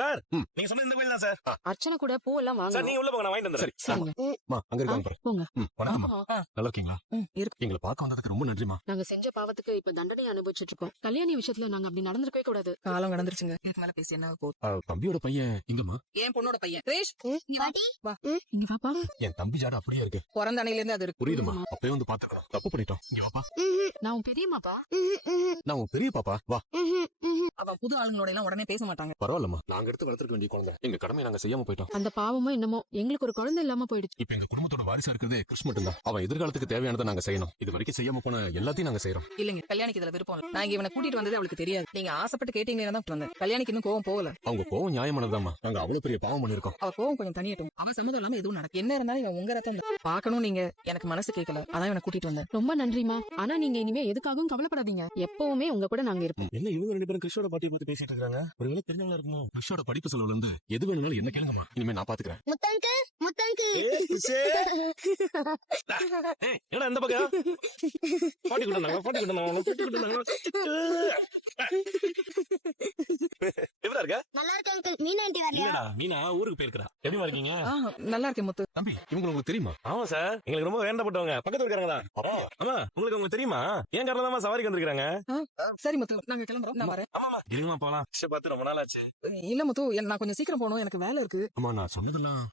Sir நீங்க சொன்ன இந்த கோயில் தான் சார். அர்ச்சனை கூட பூவெல்லாம் வாங்க சார் நீங்க உள்ள போங்க, நான் வாங்கிட்டு வந்துறேன். சரிங்க அங்க இருக்காங்க பாரு. போங்க. வணக்கம்மா, நல்லா இருக்கீங்களா? இருக்கு. எங்களை பார்க்க வந்ததுக்கு ரொம்ப நன்றிமா. நாங்க செஞ்ச பாவத்துக்கு இப்ப தண்டனை அனுபவிச்சுட்டு இருக்கோம். கல்யாணி விஷயத்துல நாங்க அப்படி நடந்திருக்கவே கூடாது. காலம் கடந்துருச்சுங்க. இதுக்கு மேல பேசி என்ன போகுது? தம்பியோட பையன் இங்கம்மா. என் பொண்ணோட பையன் கிரேஷ், வா. இங்க பாப்பா. என் தம்பி ஜாட அப்படியே இருக்கு. பிறந்த அணையில இருந்து அது இருக்கு. புரியுதுமா, அப்பவே வந்து பாத்துக்கலாம். தப்பு பண்ணிட்டோம். இங்க வாப்பா. நான் உன் பெரியம்மாப்பா. நான் உன் பெரிய பாப்பா. வா. அவன் புது ஆளுங்களோட எல்லாம் உடனே பேச மாட்டாங்க. பரவாயில்லம்மா, நாங்க எடுத்து வளர்த்துக்க வேண்டிய குழந்தை. எங்க கடமை நாங்க செய்யாம போயிட்டோம். அந்த பாவமோ என்னமோ எங்களுக்கு ஒரு குழந்தை இல்லாம போயிடுச்சு. இப்ப எங்க குடும்பத்தோட வாரிசா இருக்கிறதே கிருஷ்ண மட்டும் தான். அவன் எதிர்காலத்துக்கு தேவையானதை நாங்க செய்யணும். இது வரைக்கும் செய்யாம போன எல்லாத்தையும் நாங்க செய்யறோம். இல்லங்க, கல்யாணிக்கு இதுல விருப்பம் இல்ல. நான் இங்க இவனை கூட்டிட்டு வந்தது அவளுக்கு தெரியாது. நீங்க ஆசைப்பட்டு கேட்டீங்களே தான் வந்தேன். கல்யாணிக்கு இன்னும் கோவம் போகல. அவங்க கோவம் நியாயமானதாமா. நாங்க அவ்வளவு பெரிய பாவம் பண்ணிருக்கோம். அவ கோவம் கொஞ்சம் தனியட்டும். அவ சம்மதம் இல்லாம எதுவும் நடக்கும். என்ன இருந்தாலும் இவன் உங்க ரத்தம் பாக்கணும். நீங்க எனக்கு மனசு கேட்கல, அதான் இவனை கூட்டிட்டு வந்தேன். ரொம்ப நன்றிமா. ஆனா நீங்க இனிமே எதுக்காகவும் கவலைப்படாதீங்க. எப்பவுமே உங்க கூட நாங்க இருப்போம். என்ன இவங்க ரெண்டு பேரும் கிருஷ்ணோட பாட்டியை பத்தி பேசிட்டு இருக்காங்க? ஒருவேளை தெரிஞ்சவங்களா இருக்குமோ? கிருஷ்ணோட படிப்பு செலவுல இருந்து எது வேணும்னாலும் என்ன கேளுங்கம்மா. இனிமே நான் பாத்துக்கிறேன். ஏடா இந்த பக்கம் பாட்டி கொடுத்தாங்க. எப்படா இருக்க? நல்லா இருக்கு அங்கிள். மீனா ஆண்டி வரலையா? இல்லடா, மீனா ஊருக்கு போயிருக்கா. எப்படிமா இருக்கீங்க? நல்லா இருக்கேன் முத்து. தம்பி, இவங்க உங்களுக்கு தெரியுமா? ஆமா சார், எங்களுக்கு ரொம்ப வேண்டப்பட்டவங்க. பக்கத்துல இருக்காங்க தான். ஆமா, உங்களுக்கு அவங்க தெரியுமா? ஏன் காரணம் தான் சவாரிக்கு வந்திருக்காங்க. சரி முத்து, நாங்க கிளம்புறோம். நான் வரேன். ஆமா இருங்கம்மா போலாம். பார்த்து ரொம்ப நாள் ஆச்சு. இல்ல முத்து, நான் கொஞ்சம் சீக்கிரம் போகணும். எனக்கு வேலை இருக்கு. ஆமா, நான் சொன்னதெல்லாம்